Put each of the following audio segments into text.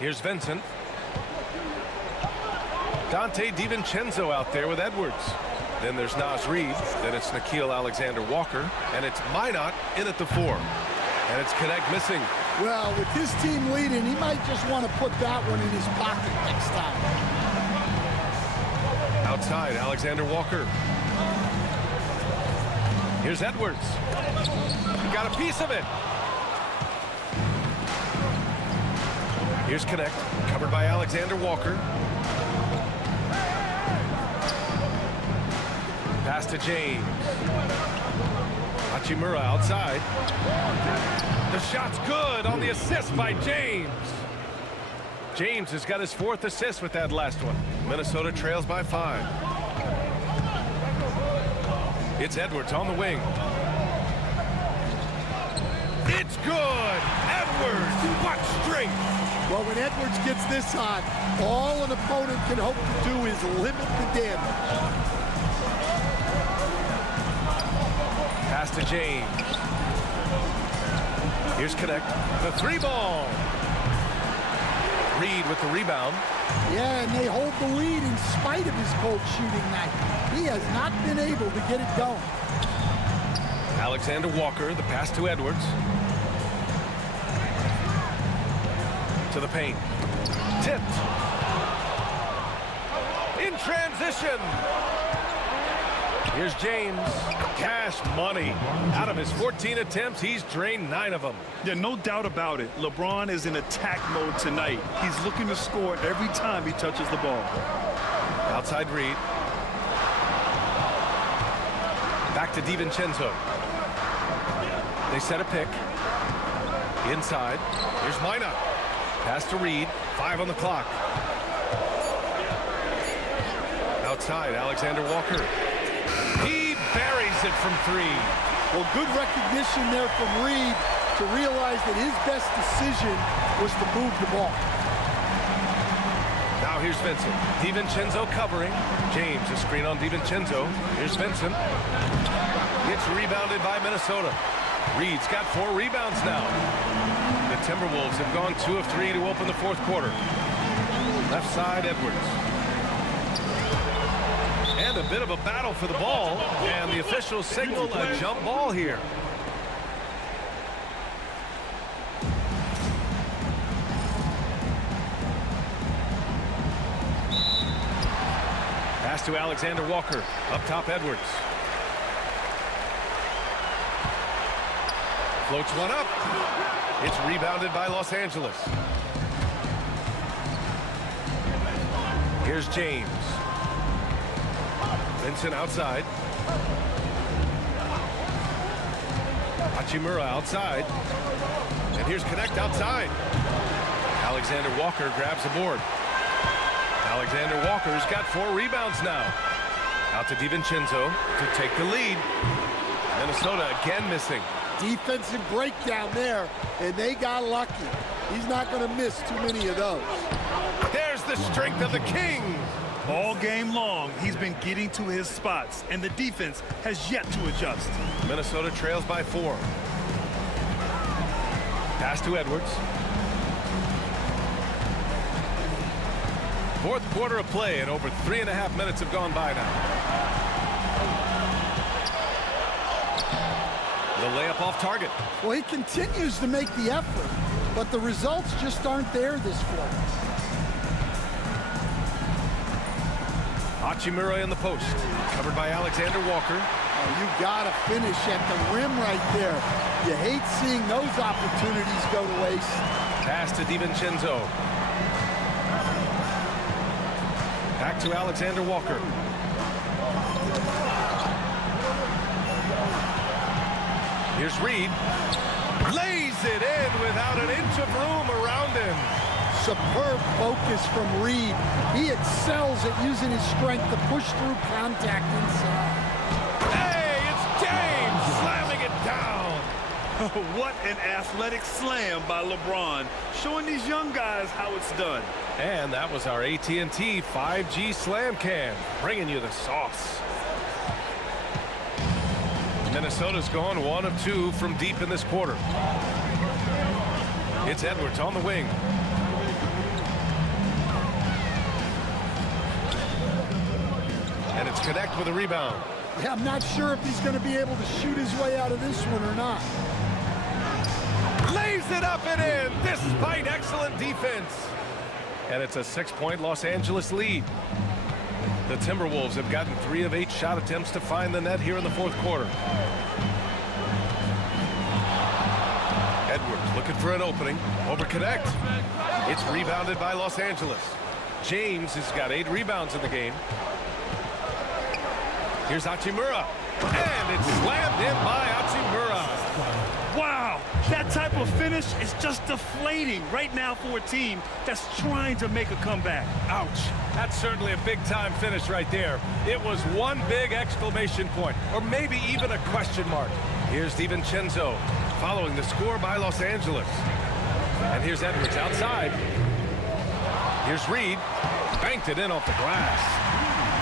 Here's Vincent. Dante DiVincenzo out there with Edwards. Then there's Naz Reid. Then it's Nickeil Alexander-Walker. And it's Minot in at the 4. And it's Connect missing. Well, with his team leading, he might just want to put that one in his pocket next time. Outside, Alexander-Walker. Here's Edwards. He got a piece of it. Here's Connect, covered by Alexander-Walker. Pass to James. Hachimura outside. The shot's good on the assist by James. James has got his 4th assist with that last one. Minnesota trails by 5. It's Edwards on the wing. It's good! Edwards, what strength! Well, when Edwards gets this hot, all an opponent can hope to do is limit the damage. Pass to James. Here's Connect. The 3-ball. Reid with the rebound. Yeah, and they hold the lead in spite of his cold shooting night. He has not been able to get it going. Alexander-Walker, the pass to Edwards. To the paint. Tipped. In transition. Here's James. Cash money. Out of his 14 attempts, he's drained 9 of them. Yeah, no doubt about it. LeBron is in attack mode tonight. He's looking to score every time he touches the ball. Outside Reid. Back to DiVincenzo. They set a pick. Inside. Here's Minot. Pass to Reid. 5 on the clock. Outside, Alexander-Walker. He buries it from 3. Well, good recognition there from Reid to realize that his best decision was to move the ball. Now here's Vincent. DiVincenzo covering. James, a screen on DiVincenzo. Here's Vincent. It's rebounded by Minnesota. Reid's got 4 rebounds now. The Timberwolves have gone 2 of 3 to open the 4th quarter. Left side, Edwards. And a bit of a battle for the ball, and the officials signal a jump ball here. Pass to Alexander-Walker. Up top, Edwards. Floats one up. It's rebounded by Los Angeles. Here's James. Vincent outside. Hachimura outside. And here's Connect outside. Alexander-Walker grabs the board. Alexander-Walker's got 4 rebounds now. Out to DiVincenzo to take the lead. Minnesota again missing. Defensive breakdown there, and they got lucky. He's not going to miss too many of those. There's the strength of the King. All game long, he's been getting to his spots, and the defense has yet to adjust. Minnesota trails by 4. Pass to Edwards. 4th quarter of play, and over 3.5 minutes have gone by now. The layup off target. Well, he continues to make the effort, but the results just aren't there this quarter. Hachimura in the post, covered by Alexander-Walker. Oh, you gotta finish at the rim right there. You hate seeing those opportunities go to waste. Pass to DiVincenzo. Back to Alexander-Walker. Here's Reid. Lays it in without an inch of room around him. Superb focus from Reid. He excels at using his strength to push through contact inside. Hey, it's James slamming it down. What an athletic slam by LeBron, showing these young guys how it's done. And that was our AT&T 5G Slam Cam, bringing you the sauce. Minnesota's gone 1 of 2 from deep in this quarter. It's Edwards on the wing. And it's Connect with a rebound. Yeah, I'm not sure if he's going to be able to shoot his way out of this one or not. Lays it up and in, despite excellent defense. And it's a 6-point Los Angeles lead. The Timberwolves have gotten 3 of 8 shot attempts to find the net here in the fourth quarter. Edwards looking for an opening. Over Connect. It's rebounded by Los Angeles. James has got 8 rebounds in the game. Here's Hachimura. And it's slammed in by Hachimura. Wow, that type of finish is just deflating right now for a team that's trying to make a comeback. Ouch. That's certainly a big-time finish right there. It was one big exclamation point, or maybe even a question mark. Here's DiVincenzo following the score by Los Angeles. And here's Edwards outside. Here's Reed. Banked it in off the glass.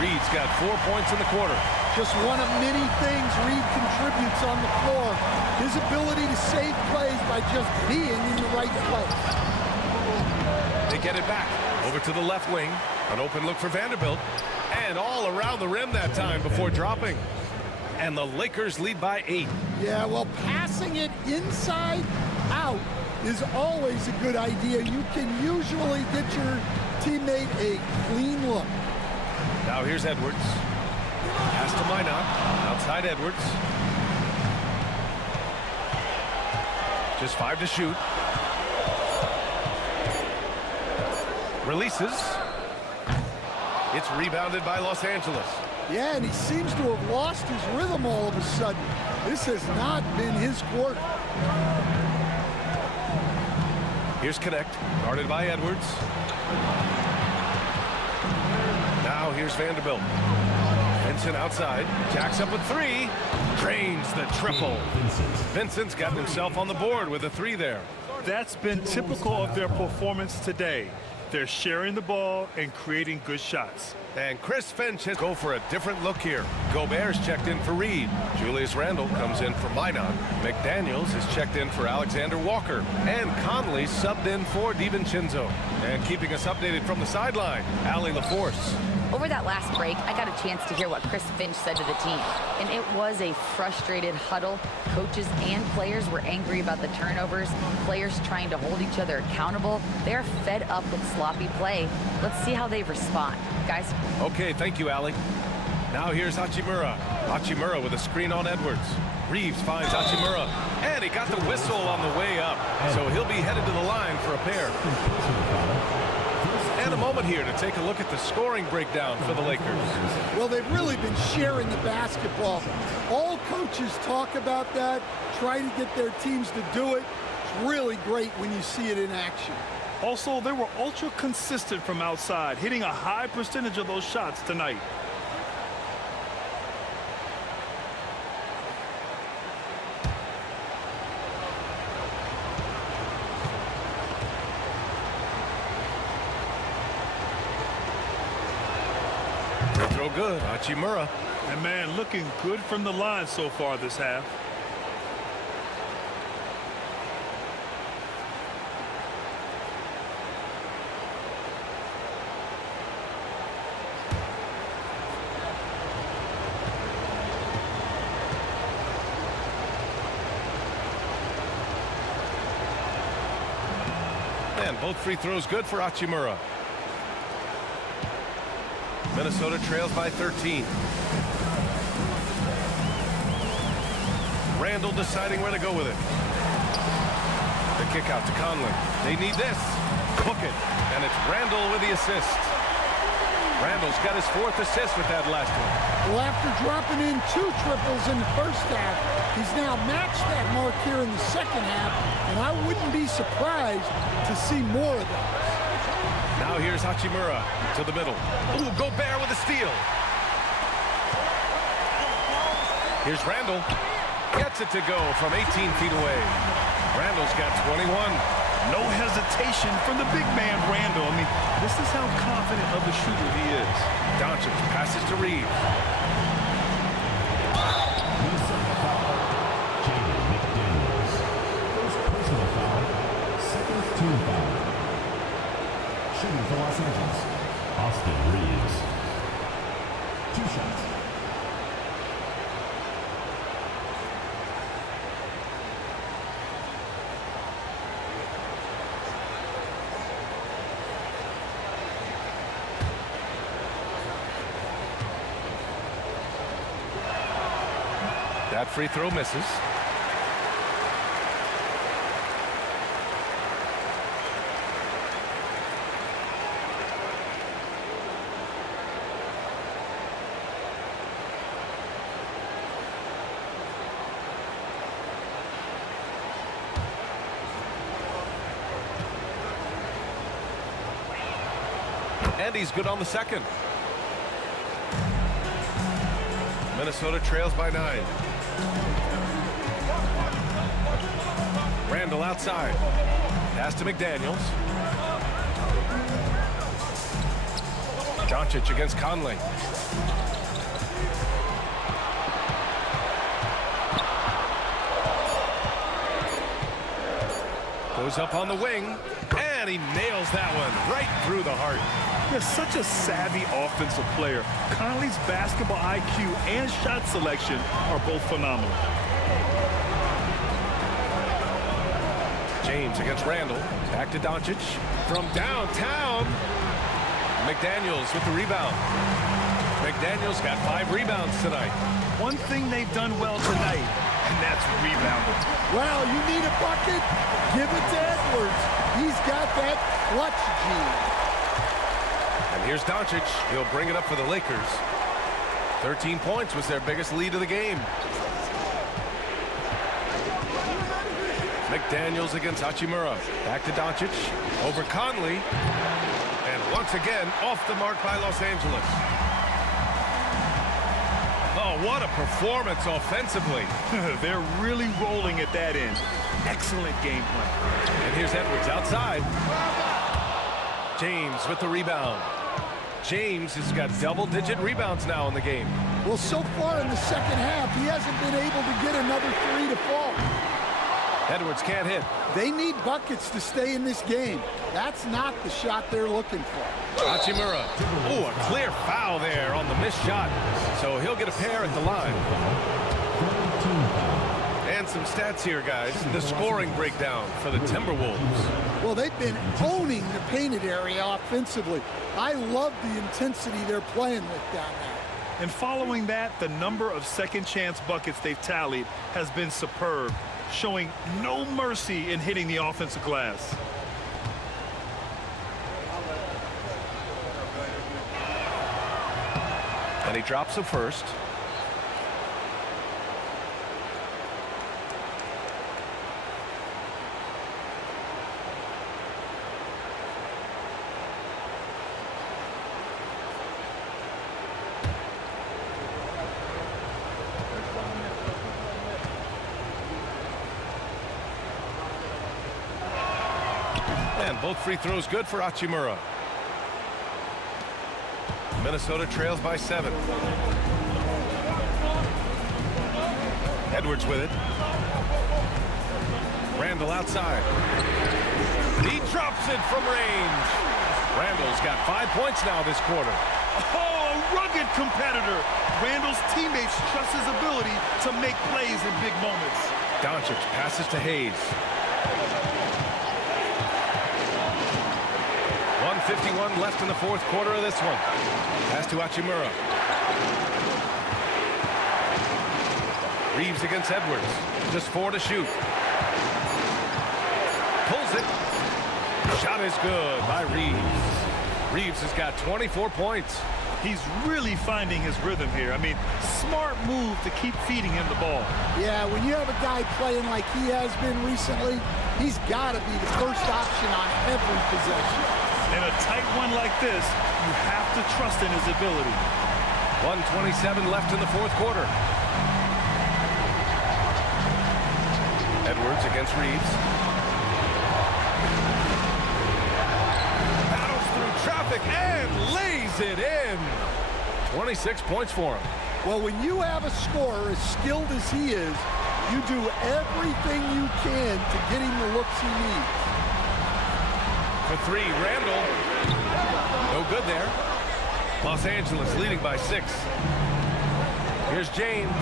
Reed's got 4 points in the quarter. Just one of many things Reed contributes on the floor. His ability to save plays by just being in the right place. They get it back. Over to the left wing. An open look for Vanderbilt. And all around the rim that time before dropping. And the Lakers lead by 8. Yeah, well, passing it inside out is always a good idea. You can usually get your teammate a clean look. Now here's Edwards. Pass to Minot. Outside Edwards. Just 5 to shoot. Releases. It's rebounded by Los Angeles. Yeah, and he seems to have lost his rhythm all of a sudden. This has not been his quarter. Here's Connect, guarded by Edwards. Now here's Vanderbilt. Vincent outside, jacks up a 3, drains the triple. Vincent's gotten himself on the board with a 3 there. That's been typical of their performance today. They're sharing the ball and creating good shots. And Chris Finch has go for a different look here. Gobert's checked in for Reed. Julius Randle comes in for Minot. McDaniels is checked in for Alexander Walker. And Conley subbed in for DiVincenzo. And keeping us updated from the sideline, Allie LaForce. Over that last break, I got a chance to hear what Chris Finch said to the team. And it was a frustrated huddle. Coaches and players were angry about the turnovers. Players trying to hold each other accountable. They're fed up with sloppy play. Let's see how they respond. Guys. Okay, thank you, Allie. Now here's Hachimura. Hachimura with a screen on Edwards. Reeves finds Hachimura. And he got the whistle on the way up. So he'll be headed to the line for a pair. And a moment here to take a look at the scoring breakdown for the Lakers. Well, they've really been sharing the basketball. All coaches talk about that, try to get their teams to do it. It's really great when you see it in action. Also, they were ultra consistent from outside, hitting a high percentage of those shots tonight. Throw good, Hachimura. And man, looking good from the line so far this half. And both free throws good for Hachimura. Minnesota trails by 13. Randle deciding where to go with it. The kick out to Conley. They need this. Book it. And it's Randle with the assist. Randle's got his 4th assist with that last one. Well, after dropping in 2 triples in the first half, he's now matched that mark here in the second half, and I wouldn't be surprised to see more of those. Now here's Hachimura to the middle. Ooh, Gobert with a steal. Here's Randle. Gets it to go from 18 feet away. Randle's got 21. No hesitation from the big man, Randle. I mean, this is how confident of a shooter he is. Doncic passes to Reed. Shooting for Los Angeles, Austin Reeves. 2 shots. That free throw misses. And he's good on the second. Minnesota trails by 9. Randle outside. Pass to McDaniels. Doncic against Conley. Goes up on the wing, and he nails that one right through the heart. They're such a savvy offensive player. Conley's basketball IQ and shot selection are both phenomenal. James against Randle. Back to Doncic. From downtown. McDaniels with the rebound. McDaniels got 5 rebounds tonight. One thing they've done well tonight, and that's rebounding. Well, you need a bucket? Give it to Edwards. He's got that clutch gene. And here's Doncic. He'll bring it up for the Lakers. 13 points was their biggest lead of the game. McDaniels against Hachimura. Back to Doncic. Over Conley. And once again, off the mark by Los Angeles. Oh, what a performance offensively. They're really rolling at that end. Excellent game plan. And here's Edwards outside. James with the rebound. James has got double-digit rebounds now in the game. Well, so far in the second half, he hasn't been able to get another 3 to fall. Edwards can't hit. They need buckets to stay in this game. That's not the shot they're looking for. Hachimura. Oh, a clear foul there on the missed shot. So he'll get a pair at the line. And some stats here, guys. The scoring breakdown for the Timberwolves. Well, they've been owning the painted area offensively. I love the intensity they're playing with down there. And following that, the number of second chance buckets they've tallied has been superb, showing no mercy in hitting the offensive glass. And he drops the first. And both free throws good for Hachimura. Minnesota trails by 7. Edwards with it. Randle outside. He drops it from range. Randle's got 5 points now this quarter. Oh, a rugged competitor. Randle's teammates trust his ability to make plays in big moments. Doncic passes to Hayes. 1:51 left in the fourth quarter of this one. Pass to Hachimura. Reeves against Edwards. Just 4 to shoot. Pulls it. Shot is good by Reeves. Reeves has got 24 points. He's really finding his rhythm here. I mean, smart move to keep feeding him the ball. Yeah, when you have a guy playing like he has been recently, he's got to be the first option on every possession. In a tight one like this, you have to trust in his ability. 1:27 left in the fourth quarter. Edwards against Reeves. Battles through traffic and lays it in. 26 points for him. Well, when you have a scorer as skilled as he is, you do everything you can to get him the looks he needs. For 3, Randle. No good there. Los Angeles leading by 6. Here's James.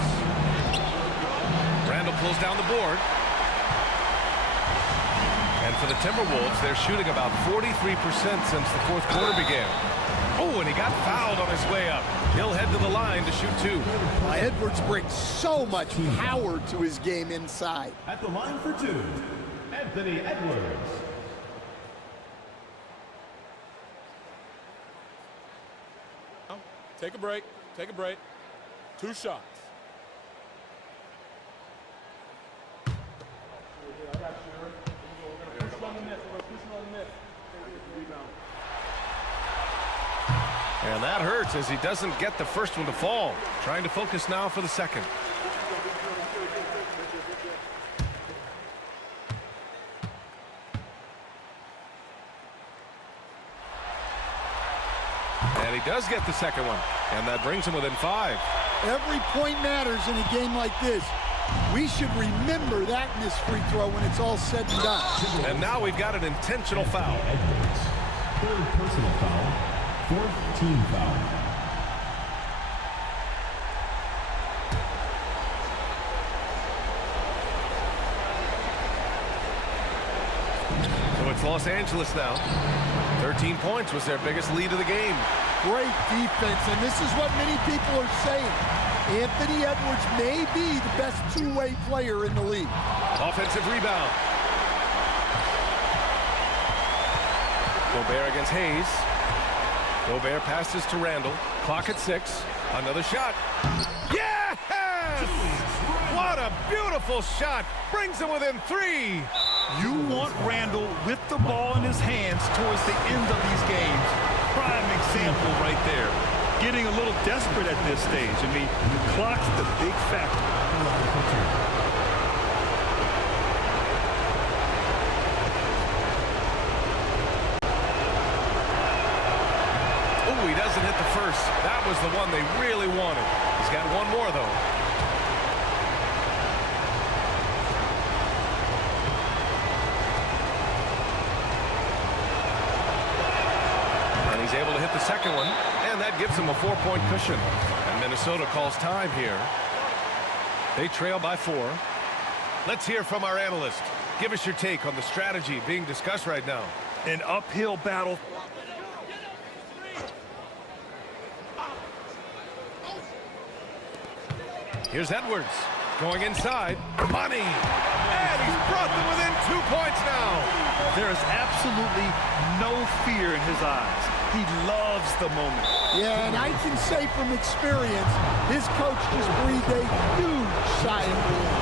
Randle pulls down the board. And for the Timberwolves, they're shooting about 43% since the fourth quarter began. Oh, and he got fouled on his way up. He'll head to the line to shoot 2. Edwards brings so much power to his game inside. At the line for 2, Anthony Edwards. Take a break. Take a break. 2 shots. And that hurts as he doesn't get the first one to fall. Trying to focus now for the second. And he does get the second one. And that brings him within 5. Every point matters in a game like this. We should remember that in this free throw when it's all said and done. And now we've got an intentional foul. Edwards. 3rd personal foul. 4th team foul. So it's Los Angeles now. 13 points was their biggest lead of the game. Great defense, and this is what many people are saying. Anthony Edwards may be the best two-way player in the league. Offensive rebound. Gobert against Hayes. Gobert passes to Randle. Clock at 6. Another shot. Yes! What a beautiful shot. Brings him within 3. You want Randle with the ball in his hands towards the end of these games. Prime example right there. Getting a little desperate at this stage. I mean, the clock's the big factor. Oh, he doesn't hit the first. That was the one they really wanted. He's got one more, though. He's able to hit the second one, and that gives him a 4-point cushion. And Minnesota calls time here. They trail by 4. Let's hear from our analyst. Give us your take on the strategy being discussed right now. An uphill battle. Here's Edwards going inside. Money! And he's brought them within 2 points now. There is absolutely no fear in his eyes. He loves the moment. Yeah, and I can say from experience, his coach just breathed a huge sigh of relief.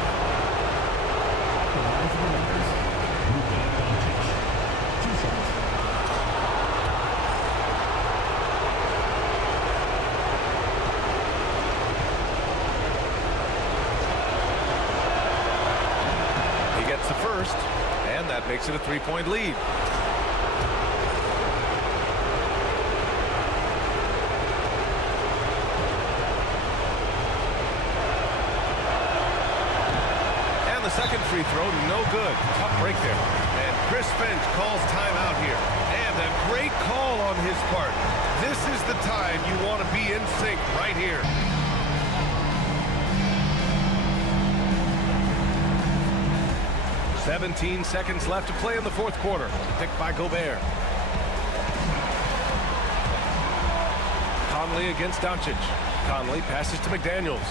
He gets the first, and that makes it a 3-point lead. Second free throw, no good. Tough break there. And Chris Finch calls timeout here. And a great call on his part. This is the time you want to be in sync right here. "17 seconds left to play in the fourth quarter. Picked by Gobert. Conley against Doncic. Conley passes to McDaniels.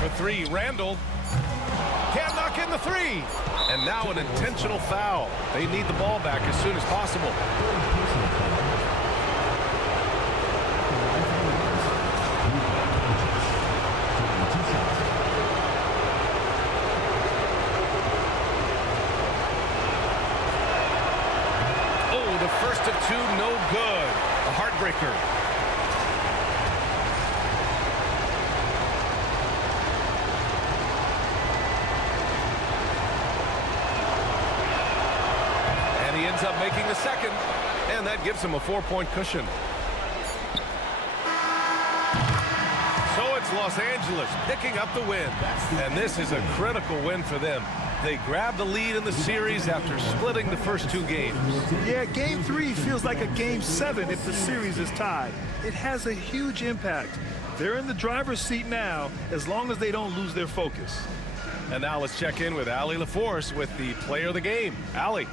For 3, Randle. Can't knock in the 3. And now an intentional foul. They need the ball back as soon as possible. Oh, the first of 2, no good. A heartbreaker. Up making the second, and that gives him a 4-point cushion. So it's Los Angeles picking up the win, and this is a critical win for them. They grab the lead in the series after splitting the first 2 games. Yeah, game 3 feels like a game 7 if the series is tied. It has a huge impact. They're in the driver's seat now as long as they don't lose their focus. And now let's check in with Allie LaForce with the player of the game. Allie.